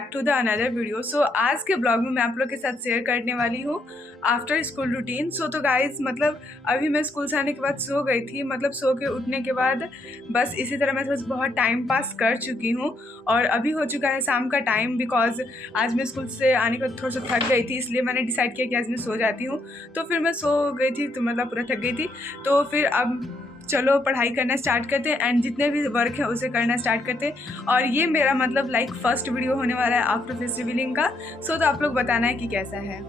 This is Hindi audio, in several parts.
Back to the another video. So आज के ब्लॉग में मैं आप लोग के साथ शेयर करने वाली हूँ आफ्टर स्कूल रूटीन। तो गाइज मतलब अभी मैं स्कूल से आने के बाद सो गई थी। मतलब सो के उठने के बाद बस इसी तरह मैं बस बहुत टाइम पास कर चुकी हूँ और अभी हो चुका है शाम का टाइम। बिकॉज आज मैं स्कूल से आने के बाद थोड़ा सा थक गई थी, इसलिए मैंने डिसाइड किया कि आज मैं सो जाती हूँ। तो फिर मैं सो गई थी, तो मतलब पूरा थक गई थी। तो फिर अब चलो पढ़ाई करना स्टार्ट करते हैं एंड जितने भी वर्क है उसे करना स्टार्ट करते हैं। और ये मेरा मतलब लाइक फर्स्ट वीडियो होने वाला है आफ्टर फेस्टिवलिंग का। तो आप लोग बताना है कि कैसा है।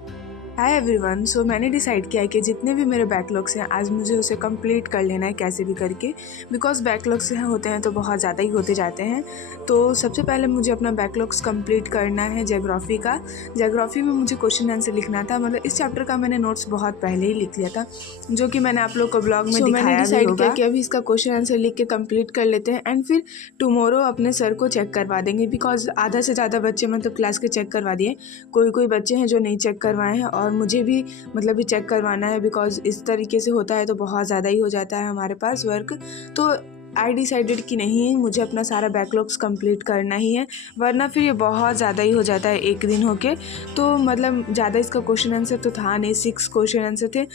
Hi everyone. सो मैंने डिसाइड किया है कि जितने भी मेरे बैकलॉग्स हैं आज मुझे उसे कंप्लीट कर लेना है कैसे भी करके। बिकॉज बैकलॉग्स होते हैं तो बहुत ज़्यादा ही होते जाते हैं। तो सबसे पहले मुझे अपना बैकलॉग्स कंप्लीट करना है ज्योग्राफी का। ज्योग्राफी में मुझे क्वेश्चन आंसर लिखना था। मतलब इस चैप्टर का मैंने नोट्स बहुत पहले ही लिख लिया था, जो कि मैंने आप लोग को ब्लॉग में दिखाया मैंने डिसाइड किया कि अभी इसका क्वेश्चन आंसर लिख के कंप्लीट कर लेते हैं एंड फिर टुमारो अपने सर को चेक करवा देंगे। बिकॉज आधा से ज़्यादा बच्चे मतलब क्लास के चेक करवा दिए, कोई बच्चे हैं जो नहीं चेक करवाए हैं और मुझे भी मतलब भी चेक करवाना है। बिकॉज इस तरीके से होता है तो बहुत ज़्यादा ही हो जाता है हमारे पास वर्क। तो आई डिसाइडेड कि नहीं, मुझे अपना सारा बैकलॉग्स कंप्लीट करना ही है, वरना फिर ये बहुत ज़्यादा ही हो जाता है एक दिन होके। तो मतलब ज़्यादा इसका क्वेश्चन आंसर तो था नहीं, 6 क्वेश्चन आंसर थे।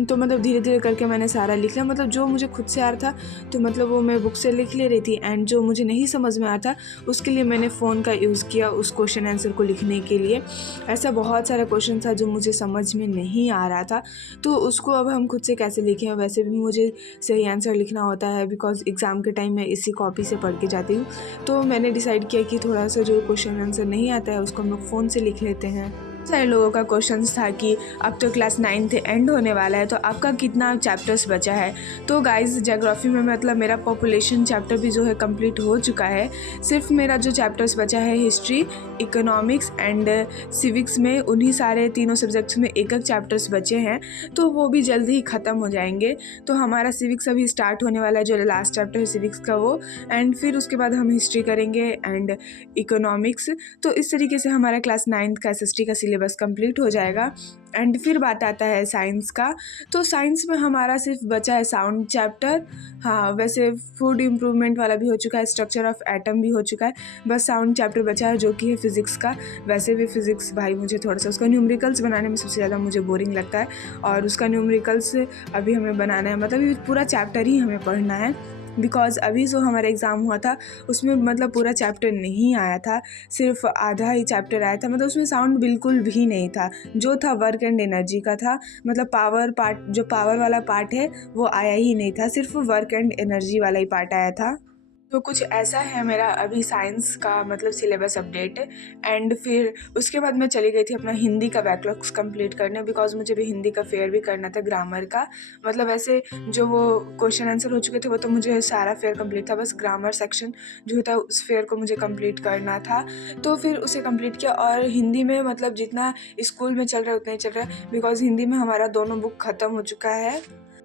तो मतलब धीरे धीरे करके मैंने सारा लिख लिया। मतलब जो मुझे खुद से आ रहा था तो मतलब वो मैं बुक से लिख ले रही थी एंड जो मुझे नहीं समझ में आता उसके लिए मैंने फ़ोन का यूज़ किया उस क्वेश्चन आंसर को लिखने के लिए। ऐसा बहुत सारा क्वेश्चन था जो मुझे समझ में नहीं आ रहा था, तो उसको अब हम खुद से कैसे लिखें। वैसे भी मुझे सही आंसर लिखना होता है बिकॉज एग्ज़ाम के टाइम मैं इसी कॉपी से पढ़ के जाती हूँ। तो मैंने डिसाइड किया कि थोड़ा सा जो क्वेश्चन आंसर नहीं आता है उसको हम लोग फ़ोन से लिख लेते हैं। सारे लोगों का क्वेश्चन था कि अब तो क्लास 9th एंड होने वाला है तो आपका कितना चैप्टर्स बचा है। तो गाइस ज्योग्राफी में मतलब मेरा पॉपुलेशन चैप्टर भी जो है कंप्लीट हो चुका है। सिर्फ मेरा जो चैप्टर्स बचा है हिस्ट्री, इकोनॉमिक्स एंड सिविक्स में, उन्हीं सारे तीनों सब्जेक्ट्स में एक चैप्टर्स बचे हैं, तो वो भी जल्दी ही ख़त्म हो जाएंगे। तो हमारा सिविक्स अभी स्टार्ट होने वाला है, जो लास्ट चैप्टर है सिविक्स का वो, एंड फिर उसके बाद हम हिस्ट्री करेंगे एंड इकोनॉमिक्स। तो इस तरीके से हमारा क्लास 9th का SST का सिलेबस कंप्लीट हो जाएगा। एंड फिर बात आता है साइंस का। तो साइंस में हमारा सिर्फ बचा है साउंड चैप्टर। हाँ, वैसे फूड इम्प्रूवमेंट वाला भी हो चुका है, स्ट्रक्चर ऑफ एटम भी हो चुका है, बस साउंड चैप्टर बचा है जो कि है फिज़िक्स का। वैसे भी फिज़िक्स भाई मुझे थोड़ा सा उसका न्यूमेरिकल्स बनाने में सबसे ज़्यादा मुझे बोरिंग लगता है और उसका न्यूमेरिकल्स अभी हमें बनाना है। मतलब ये पूरा चैप्टर ही हमें पढ़ना है। बिकॉज़ अभी जो हमारा एग्ज़ाम हुआ था उसमें मतलब पूरा चैप्टर नहीं आया था, सिर्फ आधा ही चैप्टर आया था। मतलब उसमें साउंड बिल्कुल भी नहीं था, जो था वर्क एंड एनर्जी का था। मतलब पावर पार्ट, जो पावर वाला पार्ट है वो आया ही नहीं था, सिर्फ वर्क एंड एनर्जी वाला ही पार्ट आया था। तो कुछ ऐसा है मेरा अभी साइंस का मतलब सिलेबस अपडेट। एंड फिर उसके बाद मैं चली गई थी अपना हिंदी का बैकलॉग्स कंप्लीट करने, बिकॉज मुझे भी हिंदी का फेयर भी करना था, ग्रामर का। मतलब ऐसे जो वो क्वेश्चन आंसर हो चुके थे वो तो मुझे सारा फेयर कंप्लीट था, बस ग्रामर सेक्शन जो होता है उस फेयर को मुझे कंप्लीट करना था। तो फिर उसे कंप्लीट किया। और हिंदी में मतलब जितना स्कूल में चल रहा है उतना ही चल रहा है, बिकॉज हिंदी में हमारा दोनों बुक ख़त्म हो चुका है,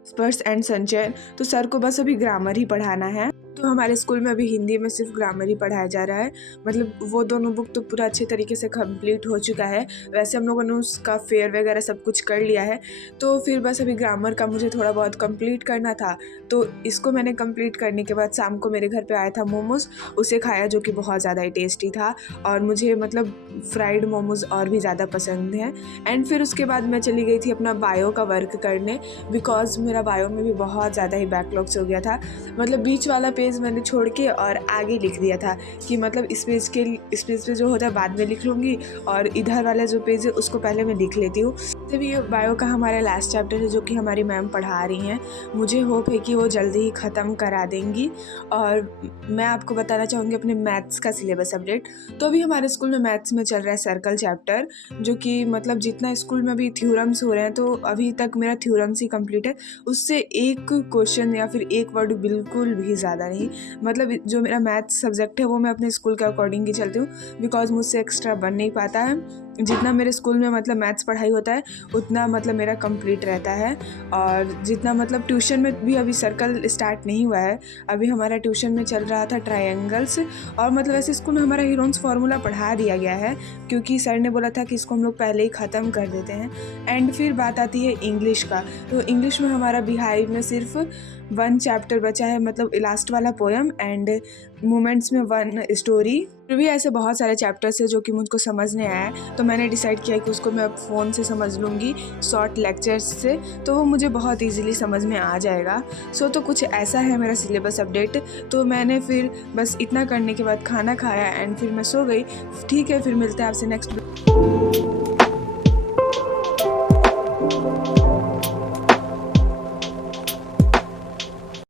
स्पर्श एंड संचयन। तो सर को बस अभी ग्रामर ही पढ़ाना है। तो हमारे स्कूल में अभी हिंदी में सिर्फ ग्रामर ही पढ़ाया जा रहा है। मतलब वो दोनों बुक तो पूरा अच्छे तरीके से कंप्लीट हो चुका है। वैसे हम लोगों ने उसका फेयर वगैरह सब कुछ कर लिया है। तो फिर बस अभी ग्रामर का मुझे थोड़ा बहुत कंप्लीट करना था। तो इसको मैंने कंप्लीट करने के बाद शाम को मेरे घर पे आया था मोमोज़, उसे खाया जो कि बहुत ज़्यादा ही टेस्टी था। और मुझे मतलब फ्राइड मोमोज़ और भी ज़्यादा पसंद है। एंड फिर उसके बाद मैं चली गई थी अपना बायो का वर्क करने, बिकॉज मेरा बायो में भी बहुत ज़्यादा ही बैकलॉग्स हो गया था। मतलब बीच वाला पेज मैंने छोड़ के और आगे लिख दिया था कि मतलब इस पेज पे जो होता है बाद में लिख लूँगी और इधर वाला जो पेज है उसको पहले मैं लिख लेती हूँ। तभी ये बायो का हमारा लास्ट चैप्टर है जो कि हमारी मैम पढ़ा रही हैं। मुझे होप है कि वो जल्दी ही ख़त्म करा देंगी। और मैं आपको बताना चाहूँगी अपने मैथ्स का सिलेबस अपडेट। तो अभी हमारे स्कूल में मैथ्स में चल रहा है सर्कल चैप्टर, जो कि मतलब जितना स्कूल में अभी थ्योरम्स हो रहे हैं तो अभी तक मेरा थ्योरम्स ही कंप्लीट है, उससे एक क्वेश्चन या फिर एक वर्ड बिल्कुल भी ज़्यादा नहीं। मतलब जो मेरा मैथ्स सब्जेक्ट है वो मैं अपने स्कूल के अकॉर्डिंग ही चलती हूँ, बिकॉज मुझसे एक्स्ट्रा बन नहीं पाता है। जितना मेरे स्कूल में मतलब मैथ्स पढ़ाई होता है उतना मतलब मेरा कंप्लीट रहता है। और जितना मतलब ट्यूशन में भी अभी सर्कल स्टार्ट नहीं हुआ है, अभी हमारा ट्यूशन में चल रहा था ट्रायंगल्स। और मतलब ऐसे स्कूल में हमारा हीरोन्स फार्मूला पढ़ा दिया गया है, क्योंकि सर ने बोला था कि इसको हम लोग पहले ही ख़त्म कर देते हैं। एंड फिर बात आती है इंग्लिश का। तो इंग्लिश में हमारा बिहाइव में सिर्फ 1 चैप्टर बचा है, मतलब लास्ट वाला पोएम, एंड मोमेंट्स में 1 स्टोरी, फिर भी ऐसे बहुत सारे चैप्टर्स है जो कि मुझको समझ नहीं आया है, तो मैंने डिसाइड किया कि उसको मैं अब फ़ोन से समझ लूँगी शॉर्ट लेक्चर्स से, तो वो मुझे बहुत ईज़िली समझ में आ जाएगा। तो कुछ ऐसा है मेरा सिलेबस अपडेट। तो मैंने फिर बस इतना करने के बाद खाना खाया एंड फिर मैं सो गई। ठीक है, फिर मिलते हैं आपसे नेक्स्ट